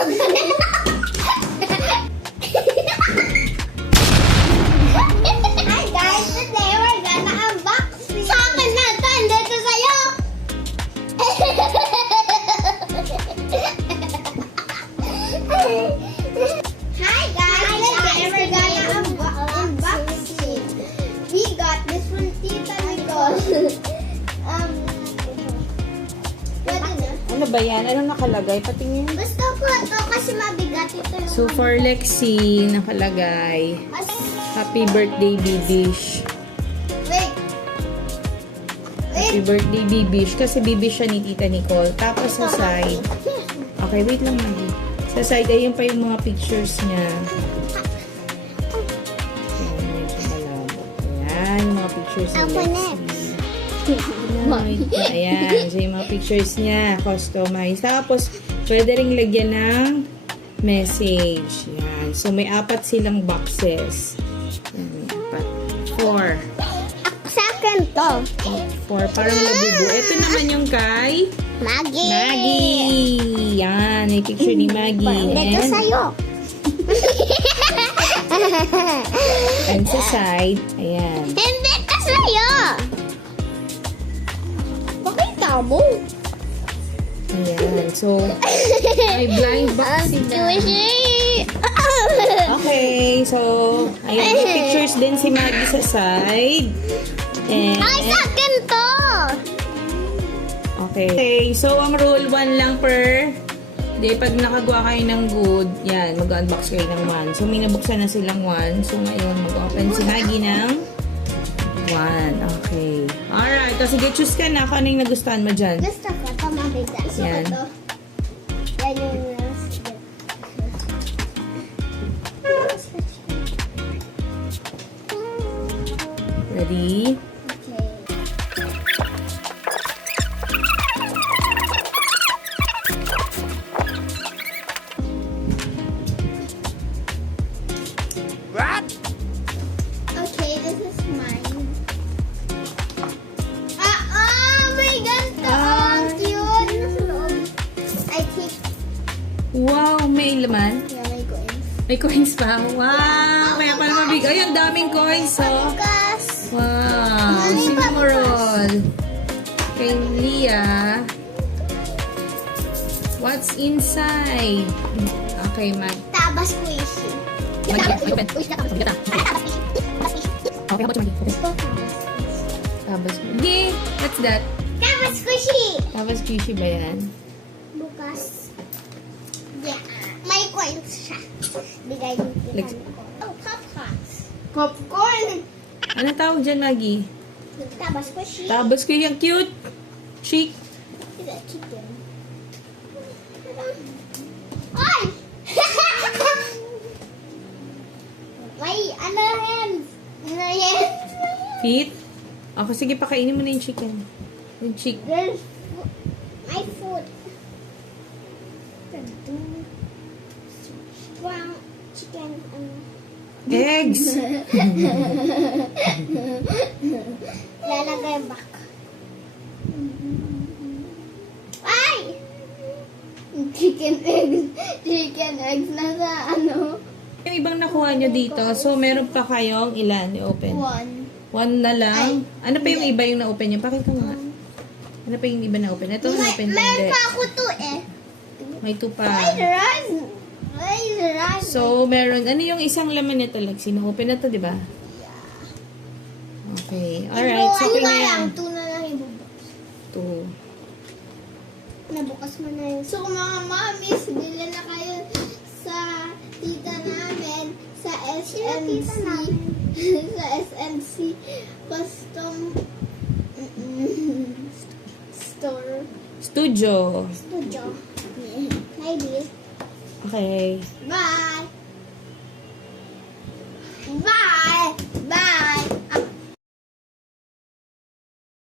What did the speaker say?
Hi guys, today we're gonna unboxing. Sa akin na ito, hindi ito sa'yo. Hi guys, today we're gonna unboxing. We got this from Tita Nicole. Pwede na. Ano ba yan? Anong nakalagay? Patingin. Gusto ko ito kasi mabigat ito yung So, for Lexi, nakalagay. Happy birthday, Bibish. Wait. Happy birthday, Bibish. Kasi Bibish siya ni Tita Nicole. Tapos sa side. Okay, wait lang, Maggie. Sa side, ayun pa yung mga pictures niya. Ayan, medyo malabo. Ayan, yung mga pictures ni Ako Lexi. Ayan, so yung mga pictures niya, customized. Tapos, pwede ring lagyan ng message. Yan. So, may 4 silang boxes. Yan, may 4. 4. Sa akin to. 4. Parang labubo. Ito naman yung kay Maggie. Maggie. Yan, may picture ni Maggie. Hindi ito sa'yo. And sa side, ayan. Hindi ito sa'yo. Pakita mo. Ayan. So, may blind box sila. Okay, so, ayun, may pictures din si Maggie sa side. And, Ay, sa akin to. okay, so, ang rule, 1 lang per day. Pag nakagawa kayo ng good, yan, mag-unbox kayo ng 1. So, may nabuksan na silang 1. So, ngayon, mag-open si Maggie ng 1. Okay. Alright, so, sige, choose ka na kung ano yung nagustuhan mo dyan. Gusto ko ito mabigat. So, Yan. ito. Yan yung Ready? Okay. Okay, this is mine. Oh my God! Ang cute! Nasa loob. I think, Wow, may laman. yeah, may coins. May coins pa. Wow, kaya pala mabig. Ay, ang daming coins, oh. Bukas! Wow, Sinamorol. Kay Leah. What's inside? Okay, Mag. Tabas squishy. Open. Uy, tabas squishy. Tabas squishy. Tabas squishy. Okay, how about you, Maggie? Gusto ko tabas. Tabas. Okay, what's that? Tabas squishy! Tabas squishy ba yan? Bukas. Yeah. May coins siya. Bigay ng Like- titan ko. Oh, popcorns. Popcorn! Ano tawag dyan, Maggie? Tabas squishy. Tabas squishy. Ang cute. Chic. Is that chicken? Ay! May ano hands? Ano yan? Feet. Okay, sige, pakainin mo na yung chicken. Yung chick. There's my food. Wow, chicken. Eggs. Lalagay back. Ay! Chicken eggs. Chicken eggs nasa ano? Yung ibang nakuha nyo dito, so meron pa kayong ilan i-open? One. 1 na lang? Ano pa yung iba yung na-open nyo? Pakita mo nga. Ano pa yung iba na-open? Ito na-open pa Meron hindi. pa ako to eh. May 2 pa. May rice. May rice. So, meron. Ano yung isang laman nito? Like, sino-open na to, di ba? Okay. Alright. So, ano okay na na lang? yan. Two na lang ibubukas. 2. Nabukas mo na yun. So, mga mamis, bili na kayo sa tita namin sa SNC. Sa SNC Custom Store Studio. Studio. Maybe. Okay. Bye! Bye!